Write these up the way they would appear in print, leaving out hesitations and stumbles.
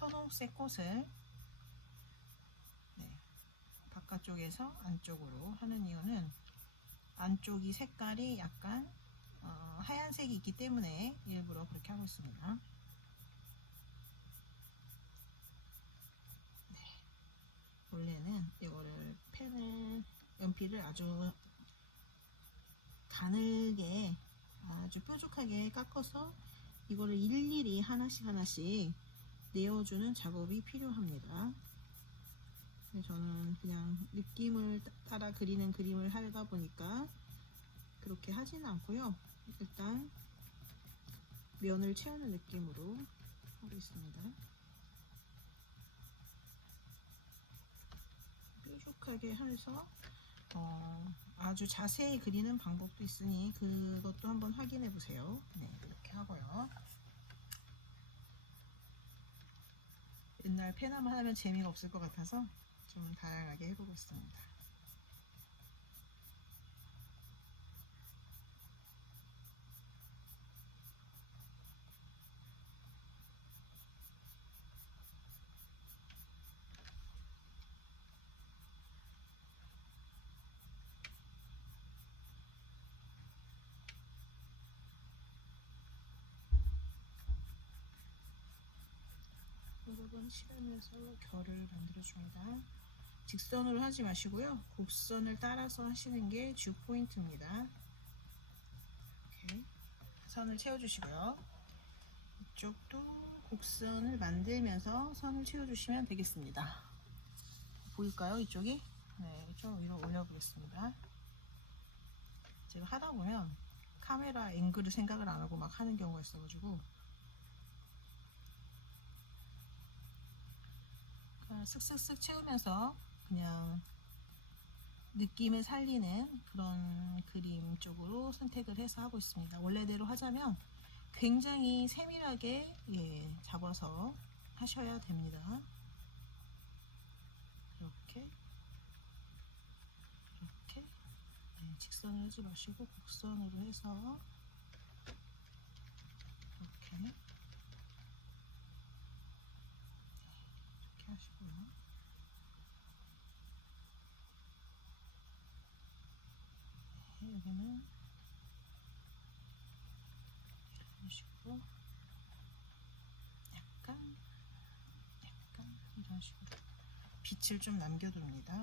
선홍색 꽃을 바깥쪽에서 안쪽으로 하는 이유는 안쪽이 색깔이 약간 하얀색이 있기 때문에 일부러 그렇게 하고 있습니다. 원래는 이거를 연필을 아주 가늘게 아주 뾰족하게 깎아서 이거를 일일이 하나씩 내어주는 작업이 필요합니다. 저는 그냥 느낌을 따라 그리는 그림을 하다 보니까 그렇게 하지는 않고요. 일단 면을 채우는 느낌으로 하고 있습니다. 뾰족하게 해서 아주 자세히 그리는 방법도 있으니 그것도 한번 확인해 보세요. 네, 이렇게 하고요. 옛날 페나만 하면 재미가 없을 것 같아서 좀 다양하게 해보고 있습니다. 여러분 실험에서 결을 만들어줍니다. 직선으로 하지 마시고요. 곡선을 따라서 하시는 게 주 포인트입니다. 이렇게 선을 채워주시고요. 이쪽도 곡선을 만들면서 선을 채워주시면 되겠습니다. 보일까요? 이쪽이? 네, 좀 위로 올려보겠습니다. 제가 하다 보면 카메라 앵글을 생각을 안 하고 막 하는 경우가 있어가지고 슥슥슥 채우면서 그냥 느낌을 살리는 그런 그림 쪽으로 선택을 해서 하고 있습니다. 원래대로 하자면 굉장히 세밀하게 잡아서 하셔야 됩니다. 이렇게 직선을 하지 마시고 곡선으로 해서 이렇게 하시고요. 여기는 이런 식으로 약간 이런 식으로 빛을 좀 남겨둡니다.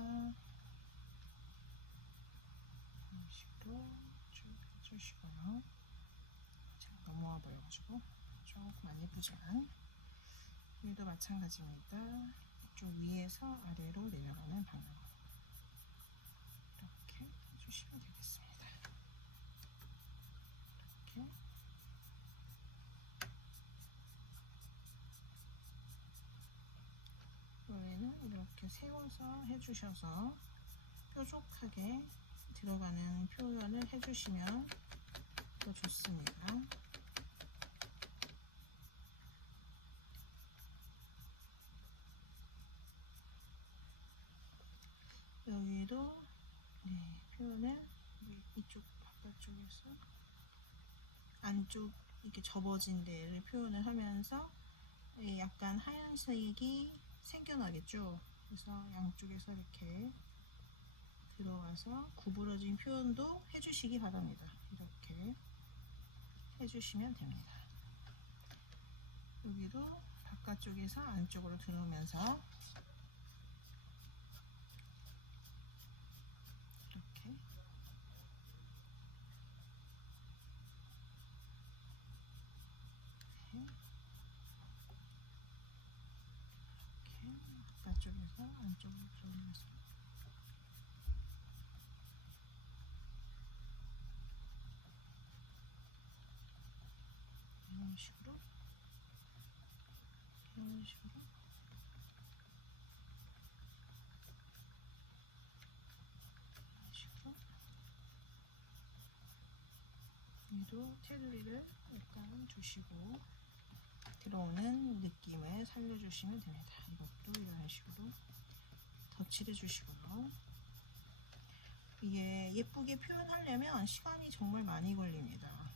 이런 식으로 쭉 해주시고요. 제가 넘어와 버려가지고 조금 안 예쁘지만 여기도 마찬가지입니다. 이쪽 위에서 아래로 내려가는 방향으로 이렇게 해주시면 되겠습니다. 이렇게 원래는 이렇게 세워서 해주셔서 뾰족하게 들어가는 표현을 해주시면 더 좋습니다. 여기도 표현을 이쪽 바깥쪽에서 안쪽 이렇게 접어진 데를 표현을 하면서 약간 하얀색이 생겨나겠죠. 그래서 양쪽에서 이렇게 들어가서 구부러진 표현도 해주시기 바랍니다. 이렇게 해주시면 됩니다. 여기도 바깥쪽에서 안쪽으로 들어오면서 이렇게 바깥쪽에서 안쪽으로 들어오면서 이런 식으로 여기도 테두리를 약간 주시고 들어오는 느낌을 살려주시면 됩니다. 이것도 이런 식으로 덧칠해 주시고요. 이게 예쁘게 표현하려면 시간이 정말 많이 걸립니다.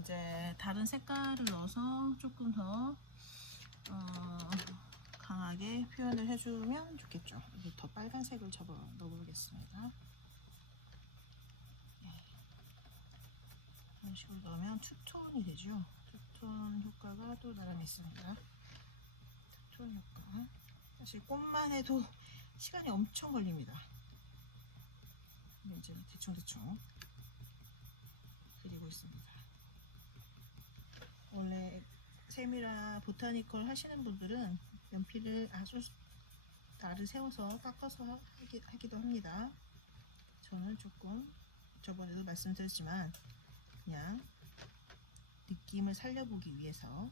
이제 다른 색깔을 넣어서 조금 더 강하게 표현을 해주면 좋겠죠. 이게 더 빨간색을 넣어보겠습니다. 네. 이런 식으로 넣으면 투톤이 되죠. 투톤 효과가 또 나름 있습니다. 투톤 효과. 사실 꽃만 해도 시간이 엄청 걸립니다. 이제 대충 그리고 있습니다. 원래 세미라 보타니컬 하시는 분들은 연필을 아주 날을 세워서 깎아서 하기도 합니다. 저는 조금 저번에도 말씀드렸지만 그냥 느낌을 살려보기 위해서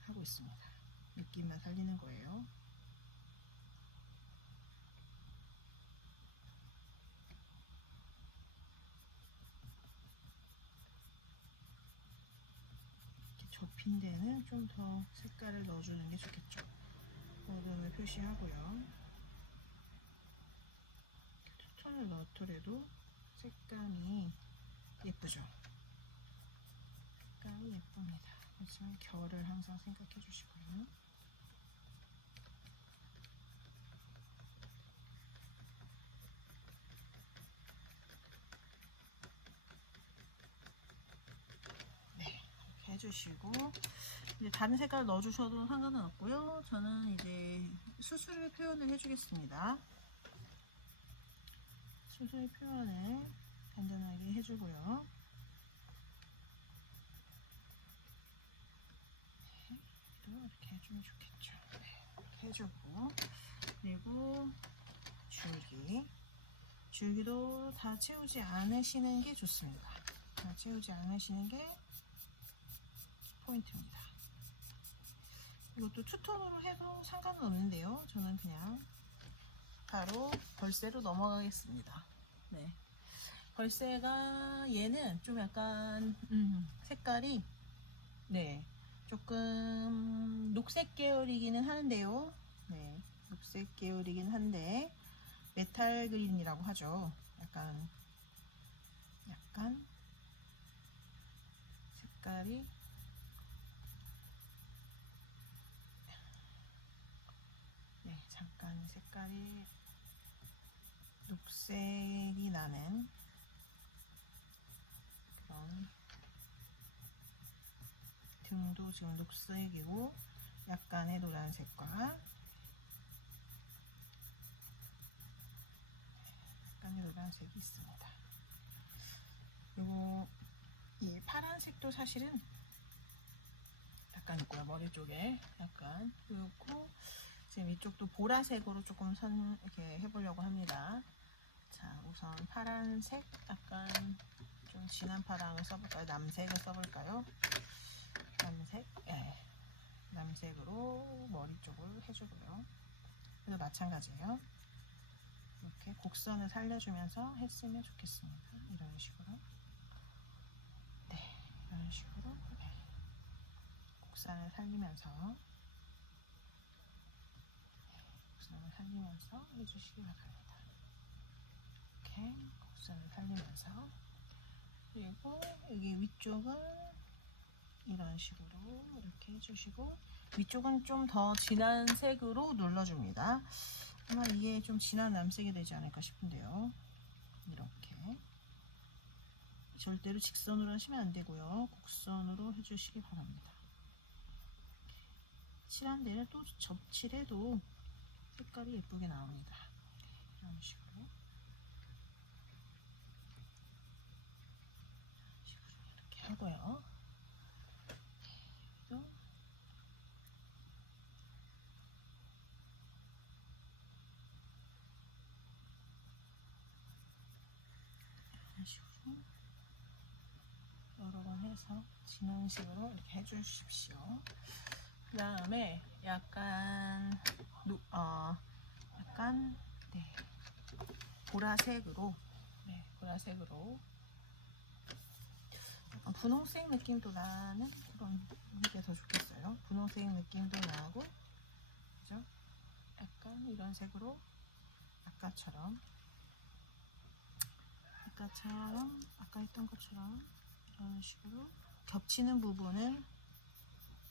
하고 있습니다. 느낌만 살리는 거예요. 접힌 데는 좀 더 색깔을 넣어주는 게 좋겠죠. 어둠을 표시하고요. 투톤을 넣더라도 색감이 예쁘죠. 색감이 예쁩니다. 하지만 결을 항상 생각해 주시고요. 네, 이렇게 해주시고 이제 다른 색깔 넣어주셔도 상관은 없고요. 저는 이제 수술을 표현을 해주겠습니다. 수술 표현을 간단하게 해주고요. 네, 이렇게 해주면 좋겠죠. 네, 이렇게 해주고 그리고 줄기도 다 채우지 않으시는 게 좋습니다. 다 채우지 않으시는 게 포인트입니다. 이것도 투톤으로 해도 상관은 없는데요. 저는 그냥 바로 벌새로 넘어가겠습니다. 네. 벌새가 얘는 좀 약간 색깔이 네 조금 녹색 계열이기는 하는데요. 네, 녹색 계열이긴 한데 메탈 그린이라고 하죠. 약간 색깔이 네, 잠깐 색깔이 녹색이 나는 그런 등도 지금 녹색이고 약간의 노란색과 약간의 노란색이 있습니다. 그리고 이 파란색도 사실은 약간 있고요. 머리 쪽에 약간 그리고 지금 이쪽도 보라색으로 조금 이렇게 해보려고 합니다. 자, 우선 파란색 약간 좀 진한 파랑을 써볼까요? 남색을 써볼까요? 남색, 네. 남색으로 머리 쪽을 해주고요. 그래도 마찬가지예요. 이렇게 곡선을 살려주면서 했으면 좋겠습니다. 이런 식으로. 네, 이런 식으로. 네. 곡선을 살리면서 해주시기 바랍니다. 이렇게 곡선을 살리면서 그리고 여기 위쪽은 이런 식으로 이렇게 해주시고 위쪽은 좀 더 진한 색으로 눌러줍니다. 아마 이게 좀 진한 남색이 되지 않을까 싶은데요. 이렇게 절대로 직선으로 하시면 안 되고요. 곡선으로 해주시기 바랍니다. 칠한 데는 또 접칠해도 색깔이 예쁘게 나옵니다. 이런 식으로 이렇게 하고요. 이런 식으로 여러 번 해서 진한 식으로 이렇게 해주십시오. 그 다음에 약간 네, 보라색으로 약간 분홍색 느낌도 나는 그런 게 더 좋겠어요. 분홍색 느낌도 나고 그죠? 약간 이런 색으로 아까처럼 아까 했던 것처럼 이런 식으로 겹치는 부분을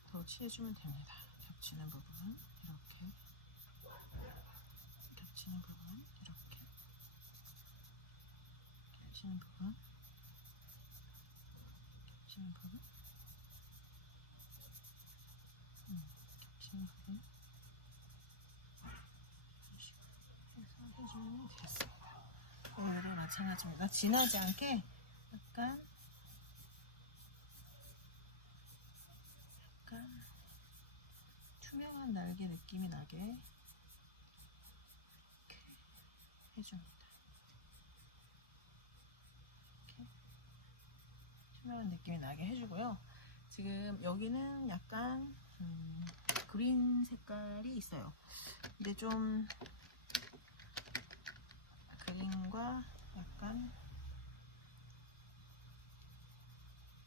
더 칠해주면 됩니다. 겹치는 부분 이렇게, 겹치는 부분 이렇게, 겹치는 부분, 겹치는 부분, 겹치는 부분, 이런 식으로 해서 해주면 되겠습니다. 오늘도 마찬가지입니다. 진하지 않게 약간 투명한 날개 느낌이 나게 이렇게 해줍니다. 이렇게 투명한 느낌이 나게 해주고요. 지금 여기는 약간 그린 색깔이 있어요. 근데 좀 그린과 약간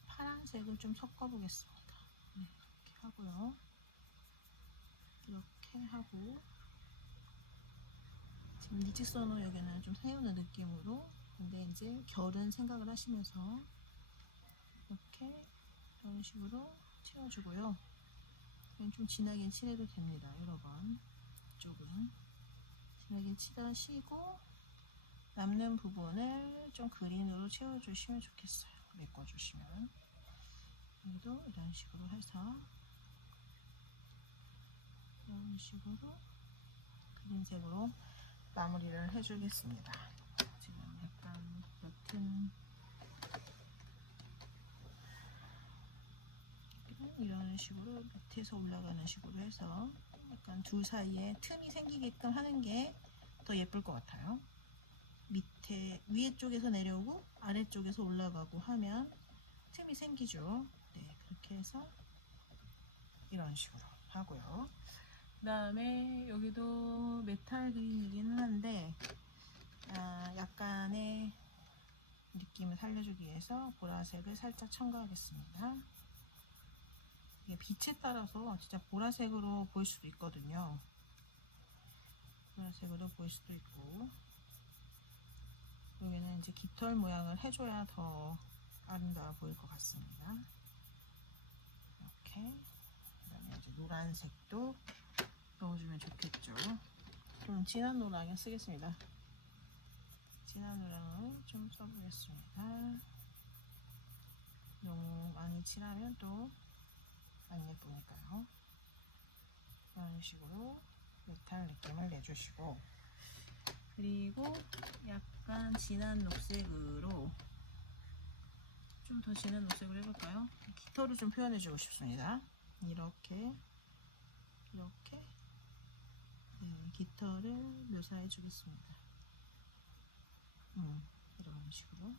파란색을 좀 섞어 보겠습니다. 네, 이렇게 하고요. 이렇게 하고, 지금 니치선호 여기는 좀 세우는 느낌으로, 근데 이제 결은 생각을 하시면서 이렇게 이런 식으로 채워주고요. 좀 진하게 칠해도 됩니다. 여러 번 이쪽은 진하게 칠하시고 남는 부분을 좀 그린으로 채워주시면 좋겠어요. 메꿔주시면. 여기도 이런 식으로 해서 이런 식으로 그린색으로 마무리를 해주겠습니다. 지금 약간 옅은 이런 식으로 밑에서 올라가는 식으로 해서 약간 둘 사이에 틈이 생기게끔 하는 게 더 예쁠 것 같아요. 밑에 위에 쪽에서 내려오고 아래쪽에서 올라가고 하면 틈이 생기죠. 네, 그렇게 해서 이런 식으로 하고요. 그 다음에 여기도 메탈 그린이기는 한데 약간의 느낌을 살려주기 위해서 보라색을 살짝 첨가하겠습니다. 이게 빛에 따라서 진짜 보라색으로 보일 수도 있거든요. 보라색으로 보일 수도 있고, 여기는 이제 깃털 모양을 해줘야 더 아름다워 보일 것 같습니다. 이렇게. 그다음에 이제 노란색도 넣어주면 좋겠죠. 좀 진한 노랑을 쓰겠습니다. 진한 노랑을 좀 써보겠습니다. 너무 많이 칠하면 또 안 예쁘니까요. 이런 식으로 메탈 느낌을 내주시고, 그리고 약간 진한 녹색으로 좀 더 진한 녹색으로 해볼까요? 깃털을 좀 표현해주고 싶습니다. 이렇게 네, 깃털을 묘사해 주겠습니다. 이런 식으로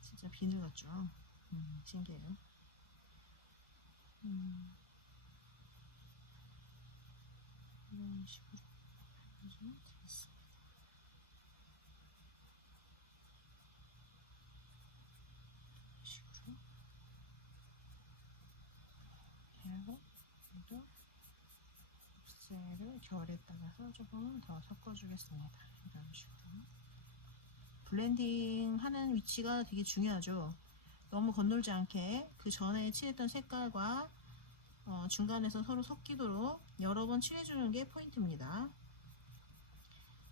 진짜 비늘 같죠? 신기해요. 이런 식으로 해주면 되겠습니다. 이런 식으로. 그리고 여기도 옥색을 결에 따라서 조금 더 섞어주겠습니다. 이런 식으로. 블렌딩 하는 위치가 되게 중요하죠. 너무 건놀지 않게 그 전에 칠했던 색깔과 중간에서 서로 섞이도록 여러 번 칠해주는 게 포인트입니다.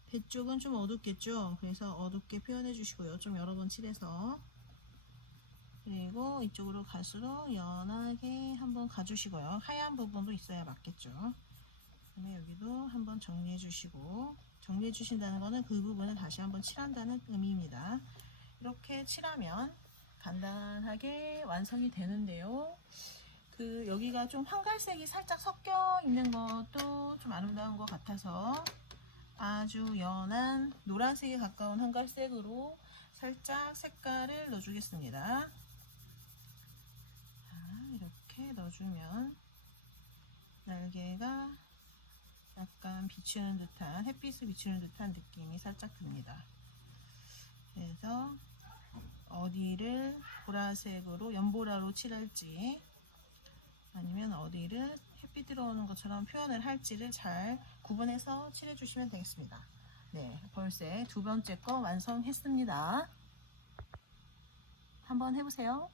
배 쪽은 좀 어둡겠죠. 그래서 어둡게 표현해 주시고요. 좀 여러 번 칠해서. 그리고 이쪽으로 갈수록 연하게 한번 가주시고요. 하얀 부분도 있어야 맞겠죠. 그다음에 여기도 한번 정리해 주시고, 정리해 주신다는 거는 그 부분을 다시 한번 칠한다는 의미입니다. 이렇게 칠하면 간단하게 완성이 되는데요. 여기가 좀 황갈색이 살짝 섞여 있는 것도 좀 아름다운 것 같아서 아주 연한 노란색에 가까운 황갈색으로 살짝 색깔을 넣어주겠습니다. 이렇게 넣어주면 날개가 약간 비추는 듯한, 햇빛을 비추는 듯한 느낌이 살짝 듭니다. 그래서 어디를 보라색으로 연보라로 칠할지 아니면 어디를 햇빛 들어오는 것처럼 표현을 할지를 잘 구분해서 칠해주시면 되겠습니다. 네, 벌새 두 번째 거 완성했습니다. 한번 해보세요.